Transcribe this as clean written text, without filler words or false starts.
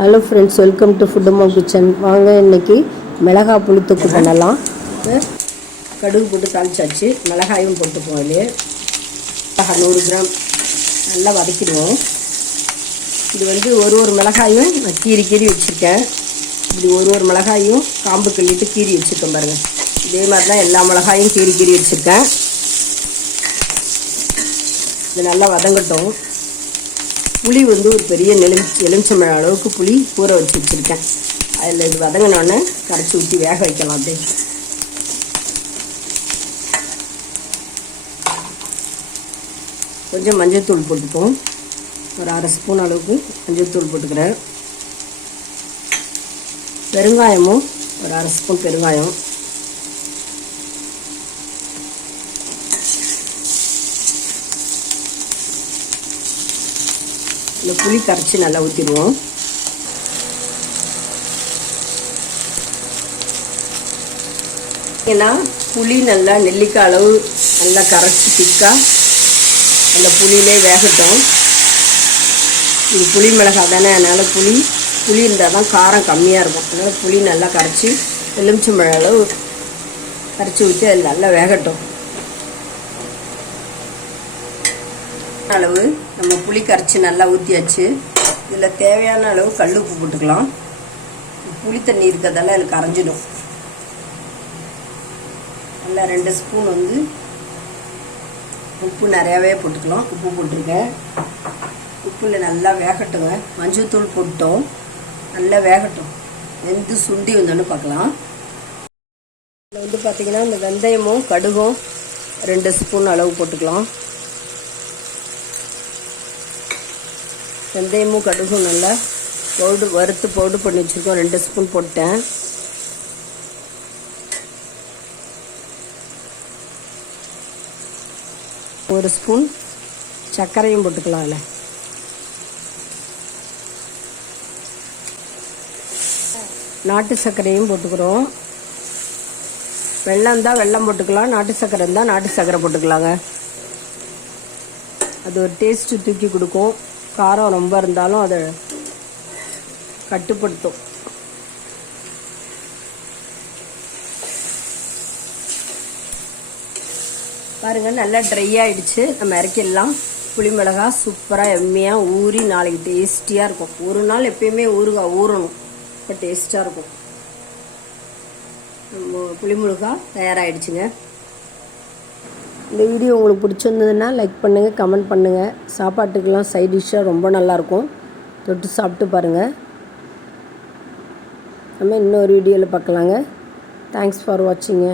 Hello friends, welcome to food அம்மா kitchen. வாங்க இன்றைக்கி மிளகாய் புளி தொக்கு பண்ணலாம். கடுகு போட்டு தாளிச்சாச்சு, மிளகாயும் போட்டுக்குவோம். அதிலே 100 கிராம் நல்லா வதக்கிடுவோம். இது ஒரு மிளகாயும் நான் கீறி வச்சுருக்கேன். இப்படி ஒரு மிளகாயும் காம்பு கிள்ளிட்டு கீறி வச்சுருக்கேன் பாருங்கள். இதே மாதிரி தான் எல்லா மிளகாயும் கீறி வச்சுருக்கேன். இது நல்லா வதங்கட்டும். புளி ஒரு பெரிய எலுமிச்சம்பழம் அளவுக்கு புளி ஊற வச்சுருக்கேன். அதில் இது வதங்கினோடனே கரைச்சி ஊற்றி வேக வைக்கலாம். அப்படியே கொஞ்சம் மஞ்சள்தூள் போட்டுப்போம். ஒரு 1/2 ஸ்பூன் அளவுக்கு மஞ்சள்தூள் போட்டுக்கிறேன். பெருங்காயமும் ஒரு 1/2 ஸ்பூன் பெருங்காயம். இந்த புளி கரைச்சி நல்லா ஊற்றிடுவோம். ஏன்னா புளி நல்லா நெல்லிக்காய் அளவு நல்லா கரைச்சி திக்கா அந்த புளியிலே வேகட்டும். இது புளி மிளகாய் தானே, அதனால் புளி இருந்தால் தான் காரம் கம்மியாக இருக்கும். அதனால் புளி நல்லா கரைச்சி எலுமிச்சம்பழம் அளவு கரைச்சி ஊற்றி அது நல்லா வேகட்டும். அளவு நம்ம புளி கரைச்சி நல்லா ஊற்றியாச்சு. இதில் தேவையான அளவு கல் உப்பு போட்டுக்கலாம். புளி தண்ணி இருக்கிறதால அதில் கரைஞ்சிடும். நல்லா 2 ஸ்பூன் உப்பு நிறையாவே போட்டுக்கலாம். உப்பு போட்டிருக்கேன். உப்பில் நல்லா வேகட்டுங்க. மஞ்சள் தூள் போட்டோம், நல்லா வேகட்டும். வெந்து சுண்டி வந்தோன்னு பார்க்கலாம். இதில் பார்த்திங்கன்னா இந்த வெந்தயமும் கடுகும் 2 ஸ்பூன் அளவு போட்டுக்கலாம். வெந்தயமும் கடுகும் நல்லா வறுத்து பவுடர் பண்ணி வச்சுருக்கோம். 2 ஸ்பூன் போட்டேன். ஒரு ஸ்பூன் சர்க்கரையும் போட்டுக்கலாம். அதில் நாட்டு சர்க்கரையும் போட்டுக்கிறோம். வெல்லம் இருந்தால் வெல்லம் போட்டுக்கலாம், நாட்டு சர்க்கரை இருந்தால் நாட்டு சர்க்கரை போட்டுக்கலாங்க. அது ஒரு டேஸ்ட்டு தூக்கி கொடுக்கும். காரம் ரொம்ப இருந்தாலும் அதை கட்டுப்படுத்தும். பாருங்கள், நல்லா ட்ரை ஆகிடுச்சு. நம்ம இறக்கிடலாம். புளி மிளகாய் சூப்பராக எம்மையாக ஊறி நாளைக்கு டேஸ்டியாக இருக்கும். ஒரு நாள் எப்பயுமே ஊறணும், இப்போ டேஸ்ட்டாக இருக்கும். நம்ம புளி மிளகாய் தயாராகிடுச்சுங்க. இந்த வீடியோ உங்களுக்கு பிடிச்சிருந்ததுன்னா லைக் பண்ணுங்கள், கமெண்ட் பண்ணுங்கள். சாப்பாட்டுக்கெல்லாம் சைட் டிஷ்ஷாக ரொம்ப நல்லாயிருக்கும். தொட்டு சாப்பிட்டு பாருங்கள். நம்ம இன்னொரு வீடியோவில் பார்க்கலாங்க. Thanks for வாட்சிங்க.